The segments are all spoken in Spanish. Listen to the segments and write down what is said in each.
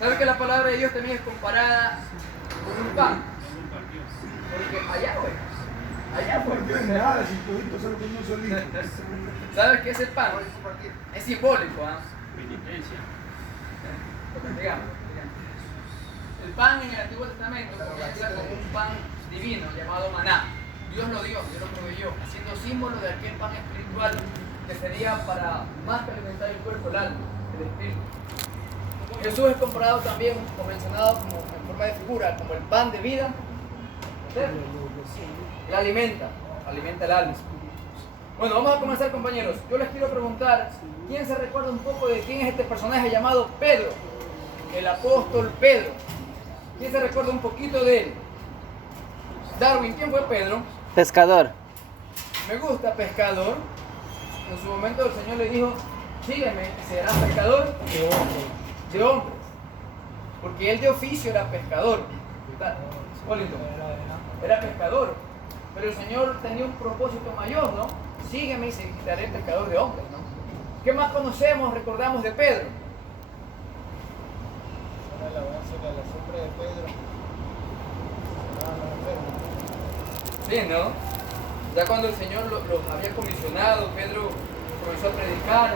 ¿Sabe que la palabra de Dios también es comparada con un pan? Porque allá fue. No tiene nada, si todito solo con uno solito. ¿Sabes qué es el pan? Es simbólico, ¿ah? Digamos. El pan en el Antiguo Testamento se conocía como un pan divino llamado maná. Dios lo dio, Dios lo proveyó, siendo símbolo de aquel pan espiritual que sería para más que alimentar el cuerpo, el alma, el espíritu. Jesús es comparado también o mencionado como en forma de figura, como el pan de vida. Él alimenta el alma. Bueno, vamos a comenzar, compañeros. Yo les quiero preguntar, ¿quién se recuerda un poco de quién es este personaje llamado Pedro? El apóstol Pedro. ¿Quién se recuerda un poquito de él? Darwin, ¿quién fue Pedro? Pescador. Me gusta, pescador. En su momento el Señor le dijo, sígueme, serás pescador de hombres. Porque él de oficio era pescador. Wellington, era pescador. Pero el Señor tenía un propósito mayor, ¿no? Sígueme y te haré pescador de hombres, ¿no? ¿Qué más conocemos, recordamos de Pedro? La sombra de Pedro. Sí, ¿no? Ya cuando el Señor los había comisionado, Pedro comenzó a predicar.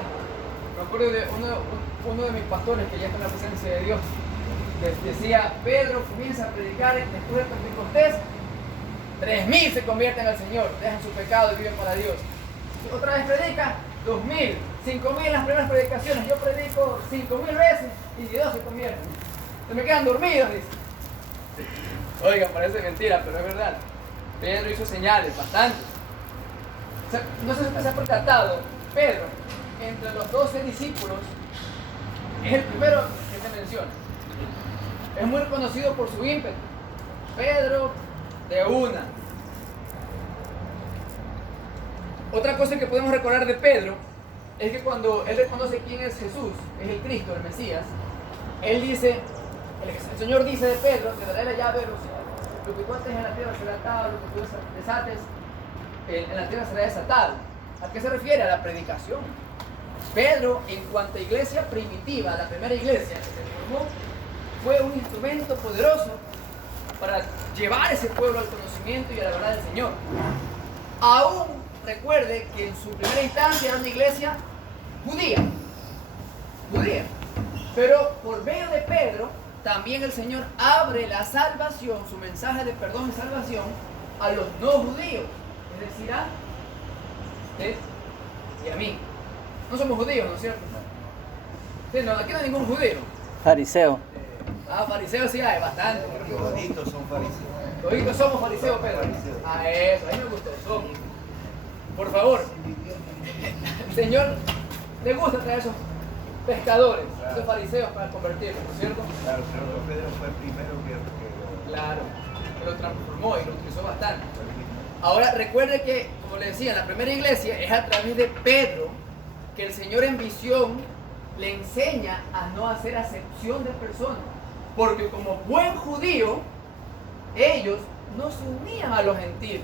Me acuerdo de uno de mis pastores que ya está en la presencia de Dios. Decía, Pedro comienza a predicar después de Pentecostés, 3.000 se convierten al Señor, dejan su pecado y viven para Dios. Otra vez predica, 2.000, 5.000 en las primeras predicaciones. Yo predico 5.000 veces y 2 se convierten. Se me quedan dormidos, dice. Oigan, parece mentira, pero es verdad. Pedro hizo señales, bastante. O sea, no sé si usted se ha percatado, Pedro, entre los 12 discípulos, es el primero que se menciona. Es muy reconocido por su ímpetu. Pedro, de una. Otra cosa que podemos recordar de Pedro es que cuando él reconoce quién es Jesús, es el Cristo, el Mesías, él dice, el Señor dice de Pedro, te daré la llave de los cielos. Lo que tú ates en la tierra será atado, lo que tú desates en la tierra será desatado. ¿A qué se refiere? A la predicación. Pedro, en cuanto a iglesia primitiva, la primera iglesia que se formó, fue un instrumento poderoso para llevar ese pueblo al conocimiento y a la verdad del Señor. Aún recuerde que en su primera instancia era una iglesia judía, pero por medio de Pedro también el Señor abre la salvación, su mensaje de perdón y salvación a los no judíos, es decir, a usted y a mí. No somos judíos, ¿no es cierto? Sí, no, aquí no hay ningún judío. Fariseo. Fariseos sí hay, bastante. Toditos son fariseos. Toditos somos fariseos, Pedro. Eso, ahí me gustó, somos. Por favor, el Señor le gusta traer esos pescadores, esos fariseos para convertirlos, ¿no es cierto? Claro, creo que Pedro fue el primero que Claro, que lo transformó y lo utilizó bastante. Ahora recuerde que, como le decía, la primera iglesia es a través de Pedro que el Señor en visión le enseña a no hacer acepción de personas. Porque como buen judío, ellos no se unían a los gentiles.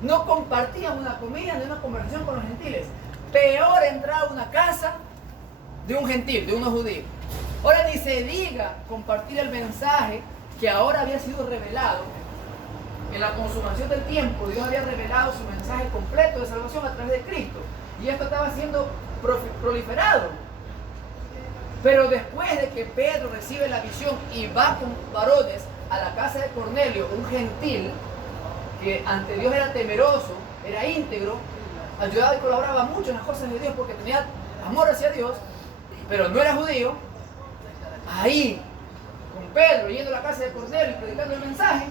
No compartían una comida ni una conversación con los gentiles. Peor entrar a una casa de un gentil, de unos judíos. Ahora ni se diga compartir el mensaje que ahora había sido revelado. En la consumación del tiempo, Dios había revelado su mensaje completo de salvación a través de Cristo. Y esto estaba siendo proliferado. Pero después de que Pedro recibe la visión y va con varones a la casa de Cornelio, un gentil, que ante Dios era temeroso, era íntegro, ayudaba y colaboraba mucho en las cosas de Dios porque tenía amor hacia Dios, pero no era judío, ahí, con Pedro yendo a la casa de Cornelio y predicando el mensaje,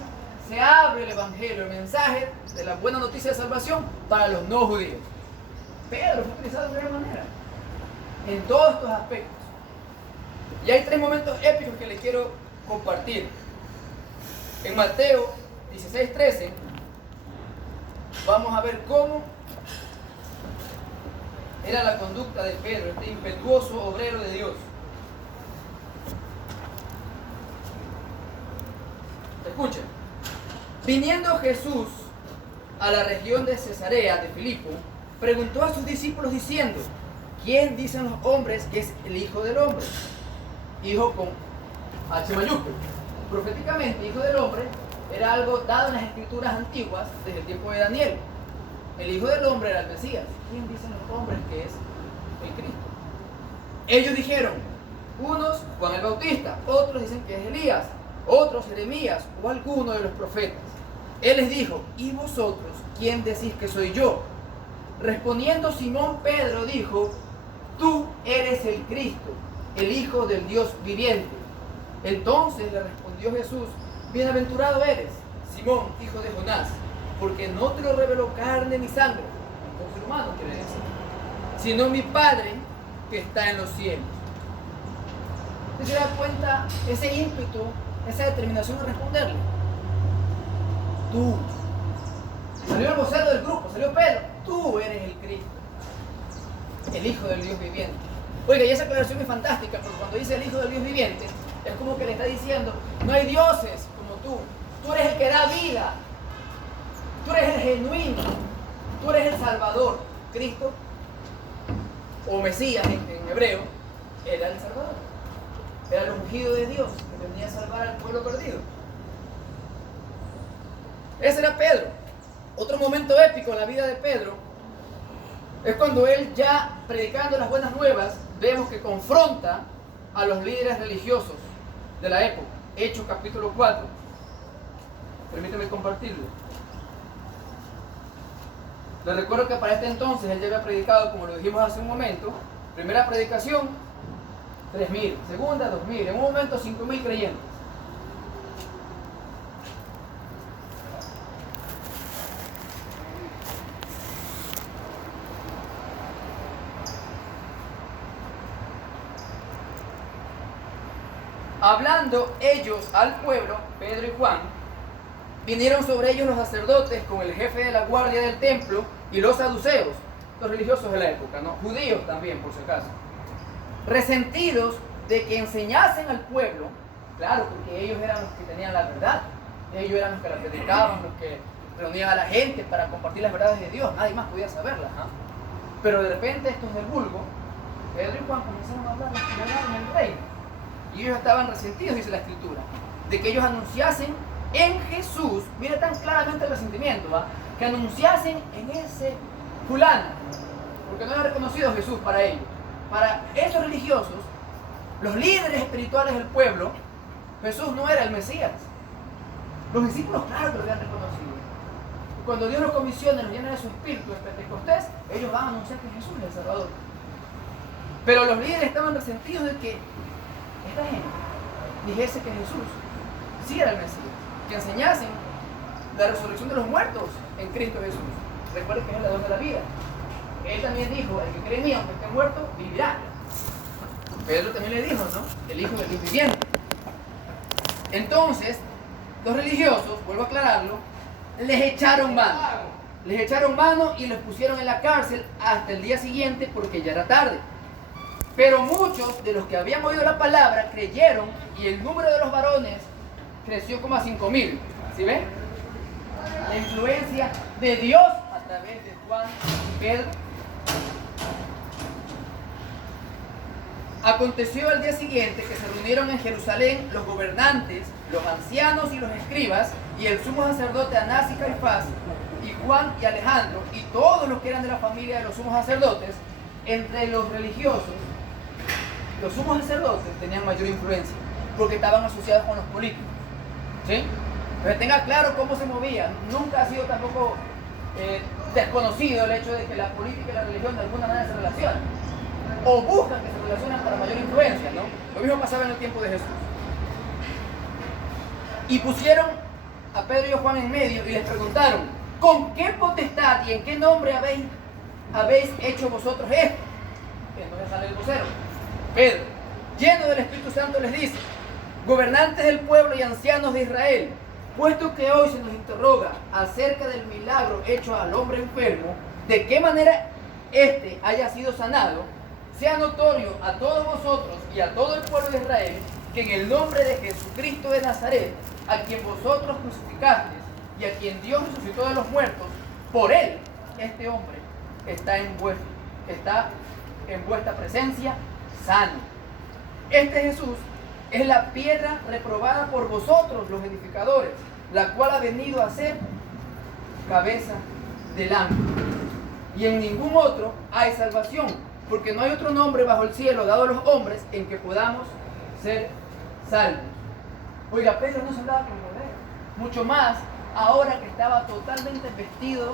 se abre el evangelio, el mensaje de la buena noticia de salvación para los no judíos. Pedro fue utilizado de gran manera en todos estos aspectos. Y hay 3 momentos épicos que les quiero compartir. En Mateo 16:13 vamos a ver cómo era la conducta de Pedro, este impetuoso obrero de Dios. Escuchen. Viniendo Jesús a la región de Cesarea de Filipo, preguntó a sus discípulos diciendo: ¿quién dicen los hombres que es el Hijo del Hombre? Hijo con H mayúsculo. Proféticamente, Hijo del Hombre era algo dado en las escrituras antiguas desde el tiempo de Daniel. El Hijo del Hombre era el Mesías. ¿Quién dicen los hombres que es el Cristo? Ellos dijeron, unos Juan el Bautista, otros dicen que es Elías, otros Jeremías o alguno de los profetas. Él les dijo, ¿y vosotros quién decís que soy yo? Respondiendo Simón Pedro dijo, tú eres el Cristo, el Hijo del Dios viviente. Entonces le respondió Jesús, bienaventurado eres, Simón, hijo de Jonás, porque no te lo reveló carne ni sangre, un ser humano quiere decir, sino mi Padre que está en los cielos. ¿Usted se da cuenta ese ímpetu, esa determinación de responderle? Tú. Salió el vocero del grupo, salió Pedro. Tú eres el Cristo, el Hijo del Dios viviente. Oiga, y esa aclaración es fantástica, porque cuando dice el Hijo del Dios viviente, es como que le está diciendo, no hay dioses como tú. Tú eres el que da vida. Tú eres el genuino. Tú eres el Salvador. Cristo, o Mesías en hebreo, era el Salvador. Era el ungido de Dios que venía a salvar al pueblo perdido. Ese era Pedro. Otro momento épico en la vida de Pedro es cuando él, ya predicando las buenas nuevas, vemos que confronta a los líderes religiosos de la época. Hechos capítulo 4. Permíteme compartirlo. Les recuerdo que para este entonces él ya había predicado, como lo dijimos hace un momento, primera predicación, 3.000, segunda, 2.000, en un momento 5.000 creyentes. Hablando ellos al pueblo, Pedro y Juan, vinieron sobre ellos los sacerdotes con el jefe de la guardia del templo y los saduceos, los religiosos de la época, ¿no? Judíos también, por si acaso, resentidos de que enseñasen al pueblo, claro, porque ellos eran los que tenían la verdad, ellos eran los que la predicaban, los que reunían a la gente para compartir las verdades de Dios, nadie más podía saberlas, ¿no? Pero de repente estos del vulgo, Pedro y Juan, comenzaron a hablar en el reino. Y ellos estaban resentidos, dice la Escritura, de que ellos anunciasen en Jesús, mira tan claramente el resentimiento, ¿va? Que anunciasen en ese fulano, porque no había reconocido a Jesús para ellos. Para esos religiosos, los líderes espirituales del pueblo, Jesús no era el Mesías. Los discípulos, claro que lo habían reconocido. Cuando Dios los comisiona, los llena de su espíritu en Pentecostés, ellos van a anunciar que Jesús es el Salvador. Pero los líderes estaban resentidos de que esta gente dijese que Jesús sí era el Mesías, que enseñasen la resurrección de los muertos en Cristo Jesús. Recuerden que es el dador de la vida. Él también dijo, el que cree en mí, aunque esté muerto, vivirá. Pedro también le dijo, ¿no? El Hijo del Dios viviente. Entonces, los religiosos, vuelvo a aclararlo, les echaron mano. Les echaron mano y los pusieron en la cárcel hasta el día siguiente porque ya era tarde. Pero muchos de los que habían oído la palabra creyeron y el número de los varones creció como a 5.000. ¿Sí ven? La influencia de Dios a través de Juan y Pedro. Aconteció al día siguiente que se reunieron en Jerusalén los gobernantes, los ancianos y los escribas, y el sumo sacerdote Anás y Caifás, y Juan y Alejandro, y todos los que eran de la familia de los sumos sacerdotes. Entre los religiosos, los sumos sacerdotes tenían mayor influencia, porque estaban asociados con los políticos. ¿Sí? Pero tenga claro cómo se movían. Nunca ha sido tampoco desconocido el hecho de que la política y la religión de alguna manera se relacionan, o buscan que se relacionen para mayor influencia, ¿no? Lo mismo pasaba en el tiempo de Jesús. Y pusieron a Pedro y a Juan en medio y les preguntaron, ¿con qué potestad y en qué nombre habéis hecho vosotros esto? Entonces sale el vocero, Pedro, lleno del Espíritu Santo, les dice, gobernantes del pueblo y ancianos de Israel, puesto que hoy se nos interroga acerca del milagro hecho al hombre enfermo, de qué manera éste haya sido sanado, sea notorio a todos vosotros y a todo el pueblo de Israel que en el nombre de Jesucristo de Nazaret, a quien vosotros crucificasteis y a quien Dios resucitó de los muertos, por él, este hombre está en vuestra presencia sano. Este Jesús es la piedra reprobada por vosotros, los edificadores, la cual ha venido a ser cabeza del ángulo. Y en ningún otro hay salvación, porque no hay otro nombre bajo el cielo dado a los hombres en que podamos ser salvos. Oiga, Pedro no se andaba con rodeo, mucho más ahora que estaba totalmente vestido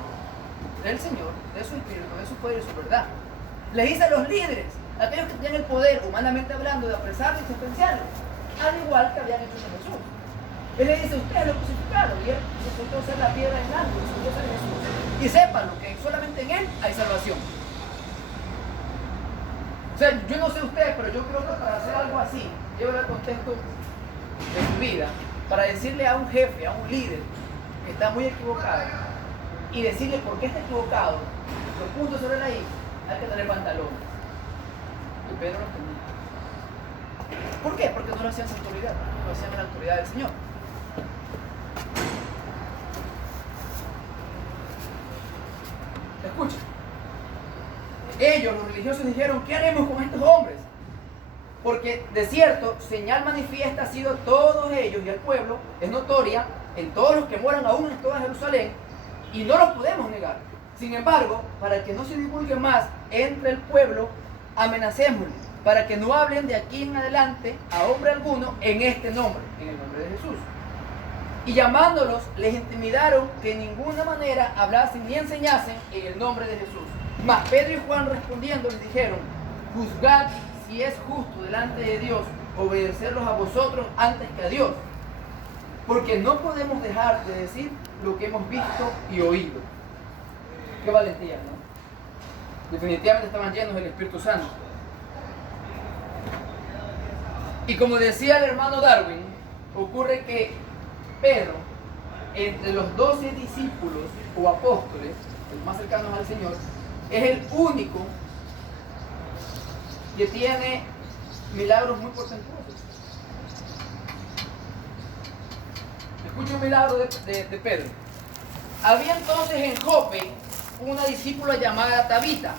del Señor, de su espíritu, de su poder y su verdad. Les dice a los líderes, aquellos que tenían el poder, humanamente hablando, de apresarlo y sentenciarlo, al igual que habían hecho con Jesús. Él le dice, ustedes lo crucificaron, y él resultó ser la piedra en ángulo, resultó ser Jesús. Y sépanlo, que solamente en él hay salvación. O sea, yo no sé ustedes, pero yo creo que para hacer algo así, llevar el contexto de su vida, para decirle a un jefe, a un líder, que está muy equivocado, y decirle por qué está equivocado, los puntos sobre la I, hay que tener pantalones. Y Pedro los tenía. ¿Por qué? Porque no lo hacían sin autoridad, lo hacían en la autoridad del Señor. Escuchen. Ellos, los religiosos, dijeron, ¿qué haremos con estos hombres? Porque de cierto, señal manifiesta ha sido todos ellos y el pueblo, es notoria en todos los que moran aún en toda Jerusalén, y no los podemos negar. Sin embargo, para que no se divulgue más entre el pueblo, amenacémosle, para que no hablen de aquí en adelante a hombre alguno en este nombre, en el nombre de Jesús. Y llamándolos, les intimidaron que en ninguna manera hablasen ni enseñasen en el nombre de Jesús. Mas Pedro y Juan respondiendo les dijeron, juzgad si es justo delante de Dios obedecerlos a vosotros antes que a Dios, porque no podemos dejar de decir lo que hemos visto y oído. Qué valentía, ¿no? Definitivamente estaban llenos del Espíritu Santo. Y como decía el hermano Darwin, ocurre que Pedro, entre los 12 discípulos o apóstoles, los más cercanos al Señor, es el único que tiene milagros muy portentosos. Escucha un milagro de Pedro. Había entonces en Jope una discípula llamada Tabita,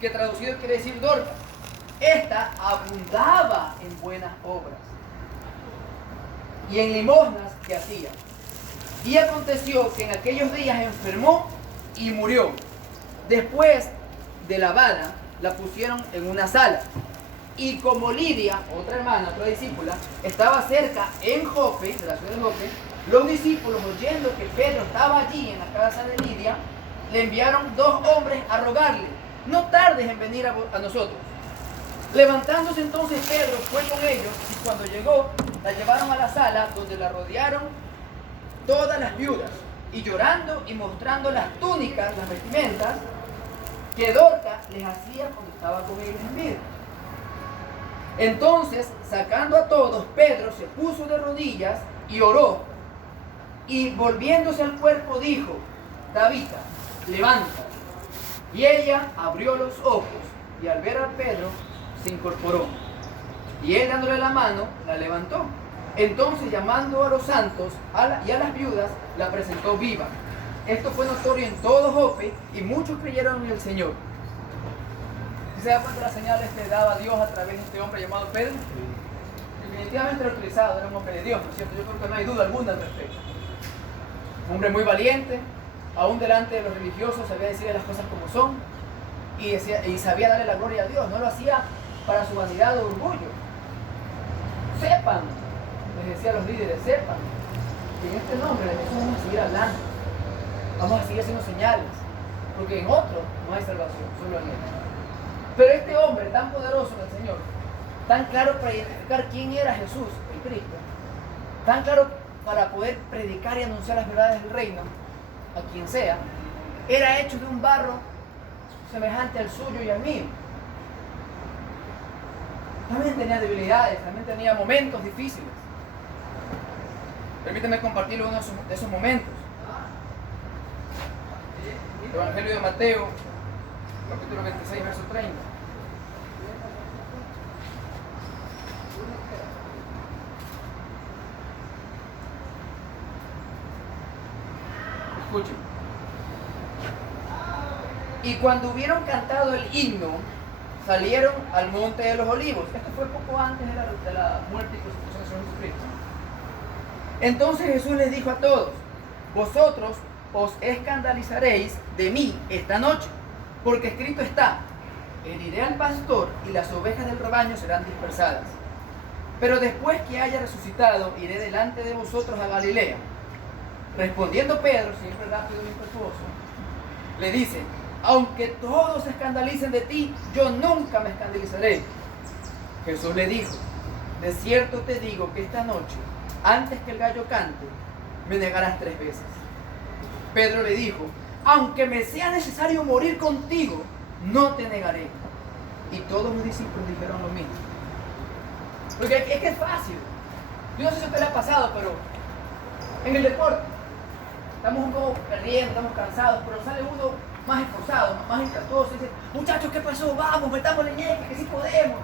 que traducido quiere decir Dorcas. Esta abundaba en buenas obras y en limosnas que hacía. Y aconteció que en aquellos días enfermó y murió. Después de lavada, la pusieron en una sala. Y como Lidia, otra hermana, otra discípula, estaba cerca en Jope, de la ciudad de Jope, los discípulos, oyendo que Pedro estaba allí en la casa de Lidia, le enviaron 2 hombres a rogarle, no tardes en venir a nosotros. Levantándose entonces Pedro fue con ellos, y cuando llegó, la llevaron a la sala donde la rodearon todas las viudas, y llorando y mostrando las túnicas, las vestimentas, que Dorcas les hacía cuando estaba con ellos en vida. Entonces, sacando a todos, Pedro se puso de rodillas y oró, y volviéndose al cuerpo dijo, Tabita, levántate. Y ella abrió los ojos, y al ver a Pedro, se incorporó. Y él, dándole la mano, la levantó. Entonces, llamando a los santos y a las viudas, la presentó viva. Esto fue notorio en todo Jope, y muchos creyeron en el Señor. ¿Se da cuenta de las señales que daba Dios a través de este hombre llamado Pedro? Definitivamente era utilizado, era un hombre de Dios, ¿no es cierto? Yo creo que no hay duda alguna al respecto. Un hombre muy valiente, aún delante de los religiosos sabía decirle las cosas como son, y sabía darle la gloria a Dios. No lo hacía para su vanidad o orgullo. Sepan, les decía a los líderes, sepan que en este nombre de Jesús vamos a seguir hablando, vamos a seguir haciendo señales, porque en otro no hay salvación, solo en él. Pero este hombre tan poderoso del Señor, tan claro para identificar quién era Jesús, el Cristo, tan claro para poder predicar y anunciar las verdades del reino a quien sea, era hecho de un barro semejante al suyo y al mío. También tenía debilidades, también tenía momentos difíciles. Permíteme compartir uno de esos momentos. El Evangelio de Mateo, capítulo 26, verso 30. Escuchen. Y cuando hubieron cantado el himno, salieron al monte de los olivos. Esto fue poco antes de la muerte y crucifixión del Señor Jesucristo. Entonces Jesús les dijo a todos: vosotros os escandalizaréis de mí esta noche, porque escrito está: heriré al pastor y las ovejas del rebaño serán dispersadas. Pero después que haya resucitado, iré delante de vosotros a Galilea. Respondiendo Pedro, siempre rápido y impetuoso, le dice: aunque todos se escandalicen de ti, yo nunca me escandalizaré. Jesús le dijo: de cierto te digo que esta noche, antes que el gallo cante, me negarás 3 veces. Pedro le dijo: aunque me sea necesario morir contigo, no te negaré. Y todos los discípulos dijeron lo mismo. Porque es que es fácil. Yo no sé si a usted le ha pasado, pero en el deporte estamos un poco perdiendo, estamos cansados, pero sale uno más esforzado, más impetuoso, y dice: muchachos, ¿qué pasó? Vamos, metamos leñeque, que sí podemos.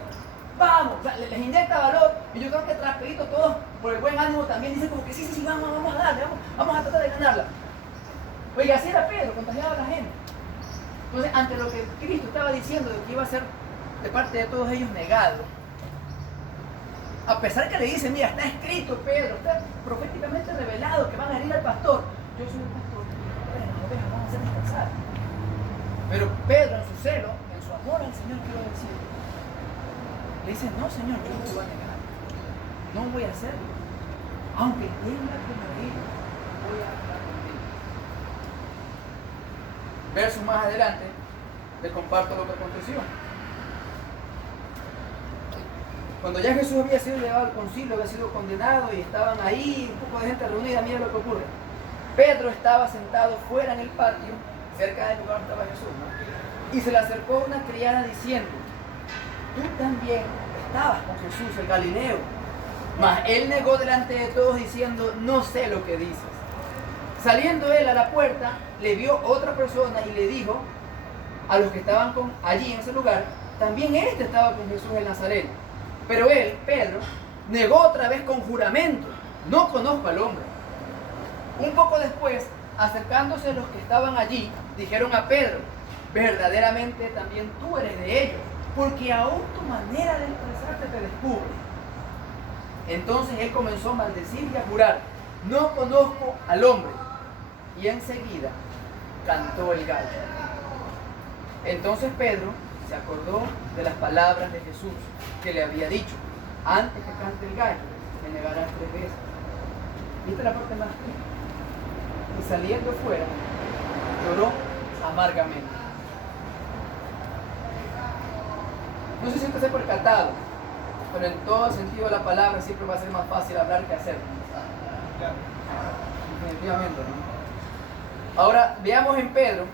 Vamos, o sea, les inyecta valor. Y yo creo que rapidito todos, por el buen ánimo también, dicen como que sí, vamos a darle, vamos a tratar de ganarla. Oye, así era Pedro, contagiaba a la gente. Entonces, ante lo que Cristo estaba diciendo de que iba a ser de parte de todos ellos negado, a pesar que le dicen: mira, está escrito, Pedro, está proféticamente revelado que van a herir al pastor. Yo soy el pastor, las ovejas van a ser descansadas. Pero Pedro, en su celo, en su amor al Señor, quiero decir, le dice: no, Señor, yo no te voy a negar, no voy a hacerlo, aunque tenga que morir, voy a estar contigo. Versos más adelante, les comparto lo que aconteció. Cuando ya Jesús había sido llevado al concilio, había sido condenado y estaban ahí un poco de gente reunida, mira lo que ocurre. Pedro estaba sentado fuera en el patio, cerca del lugar donde estaba Jesús, ¿no? Y se le acercó una criada diciendo: tú también estabas con Jesús el Galileo. Mas él negó delante de todos diciendo: no sé lo que dices. Saliendo él a la puerta, le vio otra persona y le dijo a los que estaban allí en ese lugar: también este estaba con Jesús el Nazareno. Pero él, Pedro, negó otra vez con juramento: no conozco al hombre. Un poco después, acercándose los que estaban allí, dijeron a Pedro: verdaderamente también tú eres de ellos, porque aún tu manera de expresarte te descubre. Entonces él comenzó a maldecir y a jurar: no conozco al hombre. Y enseguida cantó el gallo. Entonces Pedro se acordó de las palabras de Jesús que le había dicho: antes que cante el gallo, me negarás 3 veces. ¿Viste la parte más triste? Y saliendo fuera, lloró amargamente. No sé si usted se ha percatado, pero en todo sentido de la palabra siempre va a ser más fácil hablar que hacer. Definitivamente, ¿no? Ahora veamos en Pedro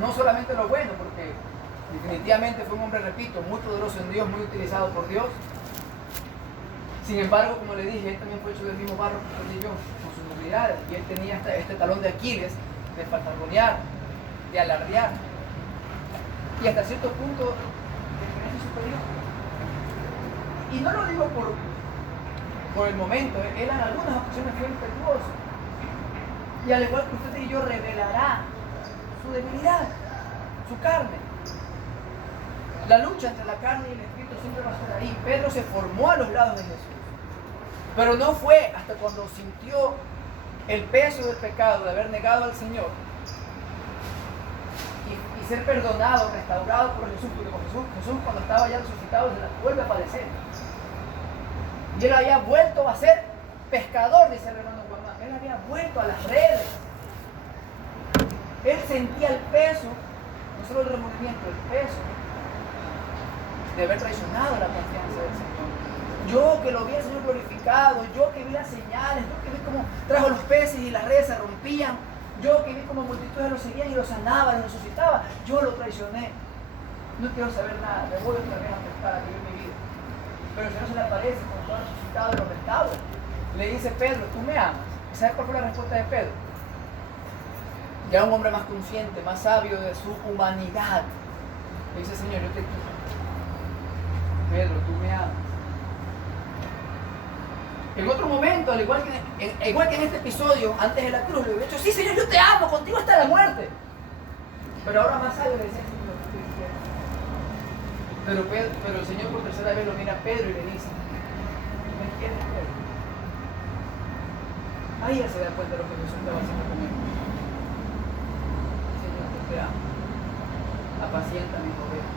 no solamente lo bueno, porque definitivamente fue un hombre, repito, muy poderoso en Dios, muy utilizado por Dios. Sin embargo, como le dije, él también fue hecho del mismo barro que usted y yo, con sus debilidades, y él tenía este talón de Aquiles de fanfarronear, de alardear, y hasta cierto punto de creencia superior. Y no lo digo por el momento, él en algunas ocasiones fue impetuoso, y al igual que usted y yo, revelará su debilidad, su carne. La lucha entre la carne y el espíritu siempre va a estar ahí. Pedro se formó a los lados de Jesús, pero no fue hasta cuando sintió el peso del pecado de haber negado al Señor y ser perdonado, restaurado por Jesús, porque con Jesús cuando estaba ya resucitado se la vuelve a padecer. Y él había vuelto a ser pescador, dice el hermano Juan. Él había vuelto a las redes. Él sentía el peso, no solo el remordimiento, el peso de haber traicionado la confianza del Señor. Yo que lo vi al Señor glorificado, yo que vi las señales, yo que vi cómo trajo los peces y las redes se rompían, yo que vi cómo multitudes lo seguían y lo sanaban, lo resucitaba, yo lo traicioné. No quiero saber nada, me voy otra vez a pescar, a vivir mi vida. Pero el Señor se le aparece con todo resucitado de los pescados. Le dice: Pedro, ¿tú me amas? ¿Y sabes cuál fue la respuesta de Pedro? Ya un hombre más consciente, más sabio de su humanidad. Le dice: Señor, yo te quiero. Pedro, tú me amas. En otro momento, al igual que en este episodio, antes de la cruz, le hubiera dicho: sí, Señor, yo te amo, contigo hasta la muerte. Pero ahora más sabio le decía: Señor, tú te quieres. Pero el Señor por tercera vez lo mira a Pedro y le dice, ¿me entiendes, Pedro? Ahí ya se da cuenta de lo que Jesús estaba haciendo con él. Señor, te amo. Apacienta mis ovejas.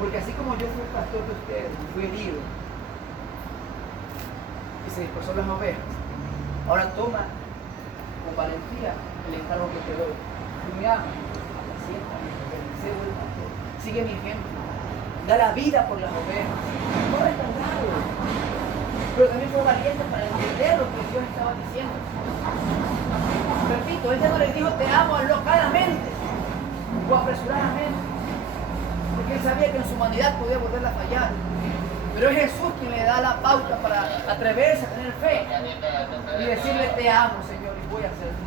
Porque así como yo fui pastor de ustedes y fui herido y se dispersó las ovejas, ahora toma con valentía el encargo que te doy. Tú me amas, apacienta mis ovejas, sé buen pastor, sigue mi ejemplo, da la vida por las ovejas. No es tan raro, pero también fue valiente para entender lo que Dios estaba diciendo. Repito, él ya no les dijo te amo alocadamente o apresuradamente, porque él sabía que en su humanidad podía volverla a fallar. Pero es Jesús quien le da la pauta para atreverse a tener fe y decirle te amo, Señor, y voy a hacerlo.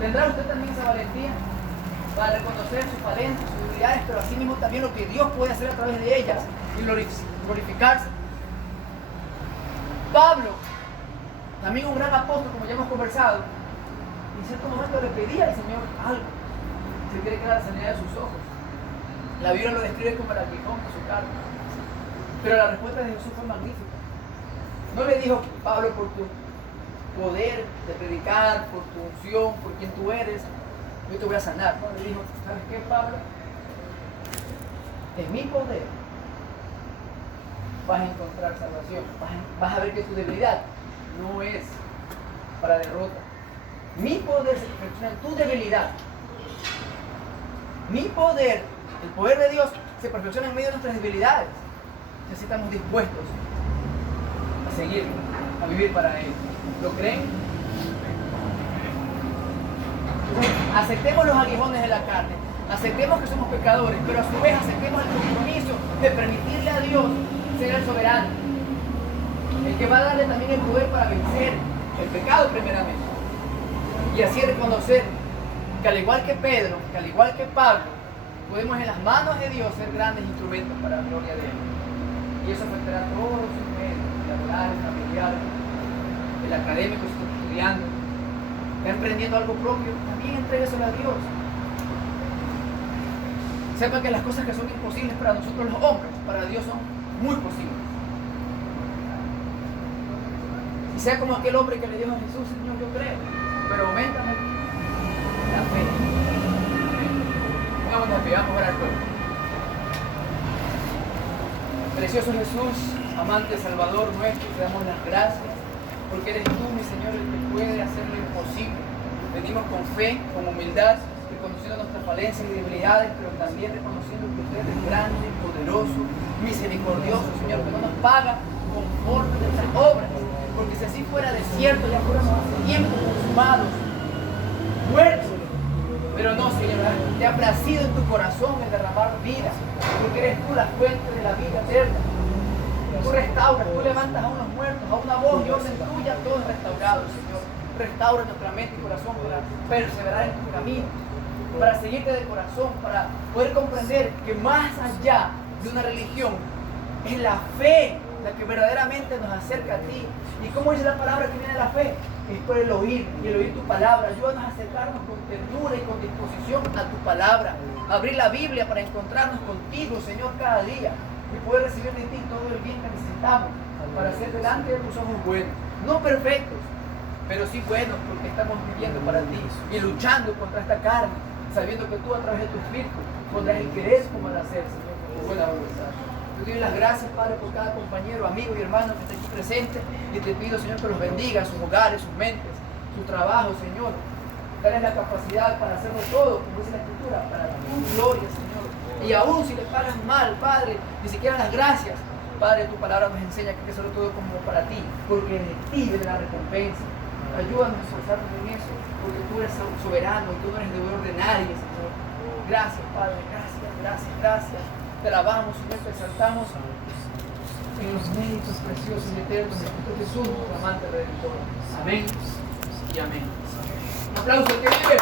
¿Tendrá usted también esa valentía para reconocer sus falencias, sus debilidades, pero asimismo también lo que Dios puede hacer a través de ellas y glorificarse? Pablo, también un gran apóstol, como ya hemos conversado, en cierto momento le pedía al Señor algo. Se cree que era la sanidad de sus ojos. La Biblia lo describe como el aguijón de su carne. Pero la respuesta de Jesús fue magnífica. No le dijo, Pablo, por tu poder de predicar, por tu unción, por quien tú eres, yo te voy a sanar. No, le dijo, ¿sabes qué, Pablo? En mi poder vas a encontrar salvación. Vas a ver que tu debilidad no es para derrota. Mi poder se perfecciona en tu debilidad. Mi poder, el poder de Dios, se perfecciona en medio de nuestras debilidades. Si así estamos dispuestos a seguir, a vivir para Él. ¿Lo creen? Entonces, aceptemos los aguijones de la carne, aceptemos que somos pecadores, pero a su vez aceptemos el compromiso de permitirle a Dios ser el soberano, el que va a darle también el poder para vencer el pecado primeramente, y así reconocer que al igual que Pedro, que al igual que Pablo, podemos en las manos de Dios ser grandes instrumentos para la gloria de Él. Y eso afectará a todos sus medios, laborales, familiares, el académico, si está estudiando, está emprendiendo algo propio, también entrégueselo a Dios. Sepa que las cosas que son imposibles para nosotros los hombres, para Dios son muy posibles. Y sea como aquel hombre que le dijo a Jesús, Señor, yo creo, pero auméntame la fe. Pongámonos de pie, vamos a orar todos. Precioso Jesús, amante Salvador nuestro, te damos las gracias, porque eres tú, mi Señor, el que puede hacer lo imposible. Venimos con fe, con humildad, reconociendo nuestras falencias y debilidades, pero también reconociendo que usted es grande, poderoso, misericordioso, Señor, que no nos paga conforme a nuestras obras, porque si así fuera desierto, ya fuéramos hace tiempo consumados, muertos. Pero no, Señor, te ha placido en tu corazón el derramar vida, porque eres tú la fuente de la vida eterna. Tú restauras, tú levantas a unos muertos, a una voz y orden tuya, todos restaurados, Señor. Restaura nuestra mente y corazón para perseverar en tu camino, para seguirte de corazón, para poder comprender que más allá de una religión es la fe la que verdaderamente nos acerca a ti. ¿Y cómo dice la palabra que viene de la fe? Es por el oír, y el oír tu palabra. Ayúdanos a acercarnos con ternura y con disposición a tu palabra. Abrir la Biblia para encontrarnos contigo, Señor, cada día, y poder recibir de ti todo el bien que necesitamos para ser delante de tus ojos buenos. No perfectos, pero sí buenos, porque estamos viviendo para ti y luchando contra esta carne, sabiendo que tú a través de tu Espíritu pondrás el querer como el hacer, Señor, con tu buena voluntad. Yo te doy las gracias, Padre, por cada compañero, amigo y hermano que está aquí presente, y te pido, Señor, que los bendiga en sus hogares, sus mentes, su trabajo, Señor. Dale la capacidad para hacerlo todo, como dice la Escritura, para tu gloria, Señor. Y aún si le pagan mal, Padre, ni siquiera las gracias, Padre, tu palabra nos enseña que solo todo como para ti, porque de ti viene la recompensa. Ayúdanos a esforzarnos en eso, porque tú eres soberano y tú no eres deudor de nadie, Señor. Gracias, Padre, gracias, gracias, gracias. Te alabamos, Señor, te exaltamos en los méritos preciosos y eternos de Cristo Jesús, nuestro amante Redentor. Amén y amén. Un aplauso, que vive.